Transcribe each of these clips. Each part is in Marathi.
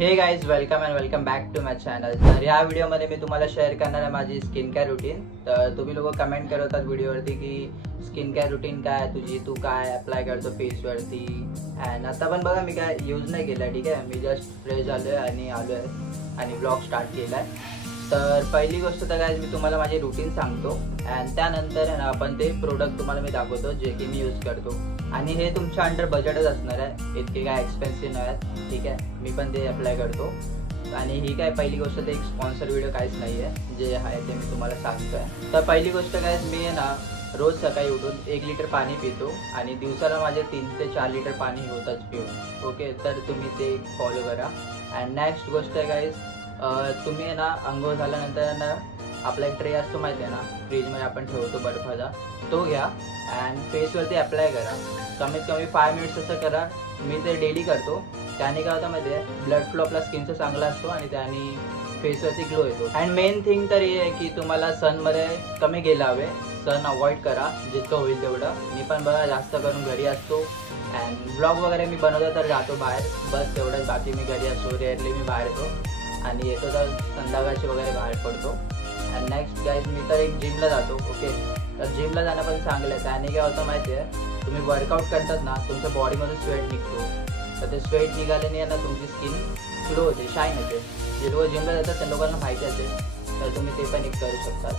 हे guys welcome and welcome back to my channel. तर या व्हिडिओमध्ये मी तुम्हाला शेअर करणार आहे माझी स्किन केअर रुटीन। तर तुम्ही लोक कमेंट करतात व्हिडिओवरती की स्किन केअर रुटीन काय आहे तुझी, तू काय अप्लाय करतो फेसवरती। अँड आता पण बघा मी काय यूज नाही केला, ठीक आहे। मी जस्ट फ्रेश झालो आहे आणि आलो आहे आणि ब्लॉग स्टार्ट केला आहे। तर पहिली गोष्ट तर गाइज मी तुम्हाला माझी रुटीन सांगतो अँड त्यानंतर आपण ते प्रोडक्ट तुम्हाला मी दाखवतो जे की मी यूज करतो। आणि हे तुमच्या अंडर बजेटच असणार आहे, इतके काय एक्सपेन्सिव्ह नाही आहेत, ठीक आहे। मी पण ते अप्लाय करतो आणि ही काय पहिली गोष्ट ते एक स्पॉन्सर व्हिडिओ काहीच नाही आहे, जे आहे ते मी तुम्हाला सांगतोय। तर पहिली गोष्ट काय मी आहे ना रोज सकाळी उठून 1 लिटर पाणी पितो आणि दिवसाला माझे 3 ते 4 लिटर पाणी होतच पिऊन, ओके। तर तुम्ही ते फॉलो करा। अँड नेक्स्ट गोष्ट आहे गाईज, तुम्ही आहे ना अंघोळ झाल्यानंतर ना आपला एक ट्रे असतो माहिती आहे ना, फ्रीजमध्ये आपण ठेवतो बर्फाचा, तो घ्या अँड फेसवरती अप्लाय करा। कमीत कमी 5 मिनिट्स असं करा। मी ते डेली करतो, त्याने काय होतं माहिती आहे, ब्लड फ्लो आपला स्किनचा चांगला असतो आणि त्याने फेसवरती ग्लो येतो। अँड मेन थिंग तर हे आहे की तुम्हाला सनमध्ये कमी गेला हवे, सन अवॉइड करा जितकं होईल तेवढं। मी पण बघा जास्त करून घरी असतो अँड ब्लॉग वगैरे मी बनवतो तर जातो बाहेर, बस तेवढंच। बाकी मी घरी असतो, रेअरली मी बाहेर येतो आणि येतो तर संध्याकाळची वगैरे बाहेर पडतो। अँड नेक्स्ट गाईज मी तर एक जिमला जातो, ओके। तर जिमला जाणं पण चांगलं आहे, त्याने काय होतं माहिती आहे, तुम्ही वर्कआउट करतात ना तुमच्या बॉडीमधून स्वेट निघतो, तर ते स्वेट निघाल्याने ना तुमची स्किन ग्लो होते, शाईन होते। जे लोक जिमला जातात त्या लोकांना माहिती असेल, तर तुम्ही ते पण एक करू शकता।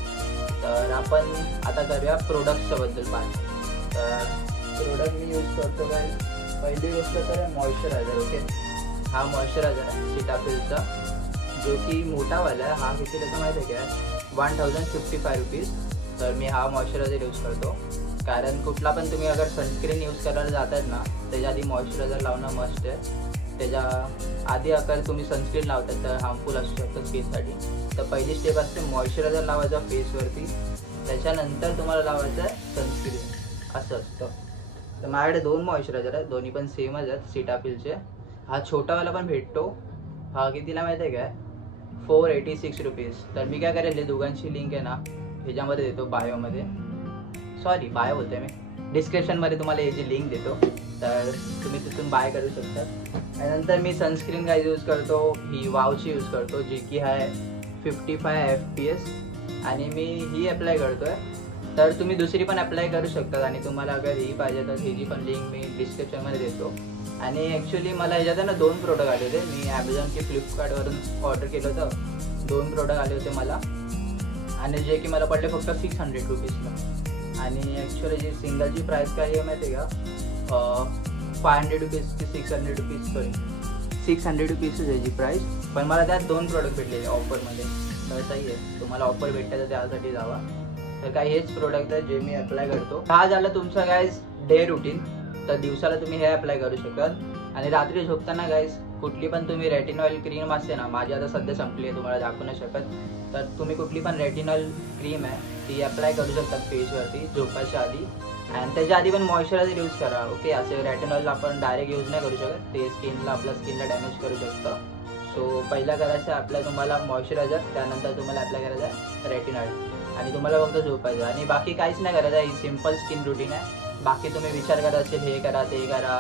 तर आपण आता करूया प्रोडक्ट्सबद्दल बात। तर प्रोडक्ट मी यूज करतो काय, पहिली गोष्ट तर मॉइश्चरायझर, ओके। हा मॉइश्चरायझर आहे सीटाफिलचा, जो की मोठावाला आहे। हा किती त्याचं माहिती आहे का, 1055 रुपीज। तर मी हा मॉइश्चरायझर यूज करतो, कारण कुठला पण तुम्ही अगर सनस्क्रीन यूज करायला जातात ना त्याच्या आधी मॉइश्चरायझर लावणं मस्ट आहे। त्याच्या आधी अगर तुम्ही सनस्क्रीन लावतात तर हार्मफुल असू शकतं स्किनसाठी। तर पहिली स्टेप असते मॉइश्चरायझर लावायचं फेसवरती, त्याच्यानंतर तुम्हाला लावायचं आहे सनस्क्रीन, असं असतं। तर माझ्याकडे 2 मॉइश्चरायझर आहेत, दोन्ही पण सेमच आहेत सीटाफिलचे। हा छोटावाला पण भेटतो, हा कितीला माहिती आहे काय, 486 रुपीज। तर मी काय करेल, दोघांची लिंक आहे ना ह्याच्यामध्ये देतो, बायोमध्ये, सॉरी बायो बोलते मी, डिस्क्रिप्शनमध्ये तुम्हाला याची लिंक देतो, तर तुम्ही तिथून बाय करू शकता। त्यानंतर मी सनस्क्रीन काय यूज करतो, ही वावची यूज करतो, जी की आहे 55 FPS आणि मी ही अप्लाय करतो आहे। तर तुम्ही दुसरी पण अप्लाय करू शकता आणि तुम्हाला अगर ही पाहिजे तर हिची पण लिंक मी डिस्क्रिप्शनमध्ये देतो। आणि ॲक्च्युली मला ह्याच्यात ना 2 प्रोडक्ट आले होते, मी ॲमेझॉन की फ्लिपकार्टवरून ऑर्डर केलं होतं, 2 प्रोडक्ट आले होते मला आणि जे की मला पडले फक्त 600 रुपीजला। आणि ॲक्च्युली जी सिंगलची प्राईस काय आहे माहिती आहे का, 500 रुपीज की 600 रुपीज, सॉरी 600 रुपीजच आहे जी प्राईस। पण मला त्यात 2 प्रोडक्ट भेटले ऑफरमध्ये, तर सही आहे, तुम्हाला ऑफर भेटतं तर त्यासाठी जावा। तर काही हेच प्रोडक्ट आहे जे मी अप्लाय करतो। हा झालं तुमचा गाईज डे रुटीन, तर दिवसाला तुम्ही हे अप्लाय करू शकता। आणि रात्री झोपताना गाईज कुठली पण तुम्ही रेटिनॉल क्रीम असते ना, माझी आता सध्या संपली आहे, तुम्हाला दाखवू नाही शकत, तर तुम्ही कुठली पण रेटिनॉल क्रीम आहे ती अप्लाय करू शकता फेसवरती झोपायच्या आधी। आणि त्याच्या आधी पण मॉइश्चरायझर यूज करा, ओके। असे रेटिनॉल आपण डायरेक्ट यूज नाही करू शकत, ते आपल्या स्किनला डॅमेज करू शकतं। सो पहिला करायचं आहे आपल्या तुम्हाला मॉइश्चरायझर, त्यानंतर तुम्हाला अप्लाय करायचं आहे रेटिनॉल आणि तुम्हाला फक्त झोपायचं आणि बाकी काहीच नाही करायचं। ही सिम्पल स्किन रुटीन आहे। बाकी तुम्ही विचार करत असेल हे करा ते करा,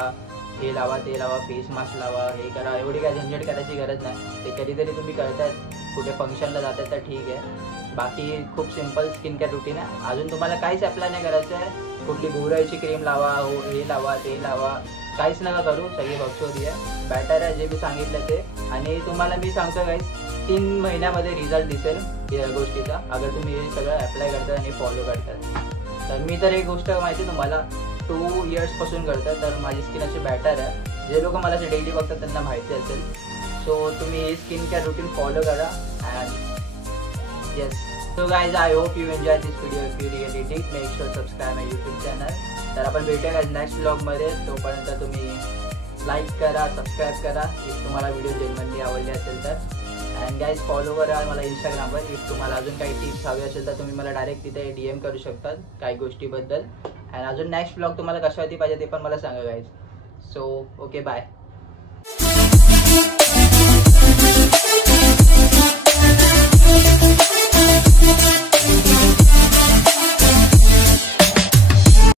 हे लावा ते लावा, फेस मास्क लावा, हे करा, एवढी काय झंझट करायची गरज नाही। ते कधीतरी तुम्ही करतायत, कुठे फंक्शनला जातात तर ठीक आहे, बाकी खूप सिम्पल स्किन केअर रुटीन आहे। अजून तुम्हाला काहीच अप्लाय नाही करायचं आहे, कुठली भुराईची क्रीम लावा, हो हे लावा ते लावा, काहीच नका करू, सगळी बघसोदी आहे, बॅटर आहे जे मी सांगितलं ते। आणि तुम्हाला मी सांगतो गाईज 3 महिन्यामध्ये रिझल्ट दिसेल या गोष्टीचा, अगर तुम्ही हे सगळं अप्लाय करतात आणि फॉलो करतात। तर मी तर एक गोष्ट माहिती तुम्हाला 2 इयर्सपासून करतात, तर माझी स्किन अशी बॅटर आहे, जे लोक मला डेली बघतात त्यांना माहिती असेल। सो तुम्ही ही स्किन केअर रुटीन फॉलो करा and yes. So guys I hope you enjoy this video, if you really did make sure subscribe my YouTube channel. तर आपण भेटूया गाईज नेक्स्ट ब्लॉगमध्ये, तोपर्यंत तुम्ही लाईक करा, सबस्क्राईब करा इफ तुम्हाला व्हिडिओ जेन्युइनली आवडले असेल तर। अँड गाईज फॉलो करा मला इंस्टाग्रामवर, इफ तुम्हाला अजून काही टिप्स हवे असेल तर तुम्ही मला डायरेक्ट तिथे DM करू शकतात काही गोष्टीबद्दल। अँड अजून नेक्स्ट ब्लॉग तुम्हाला कशावरती पाहिजे ते पण मला सांगा गाईज। So okay, bye.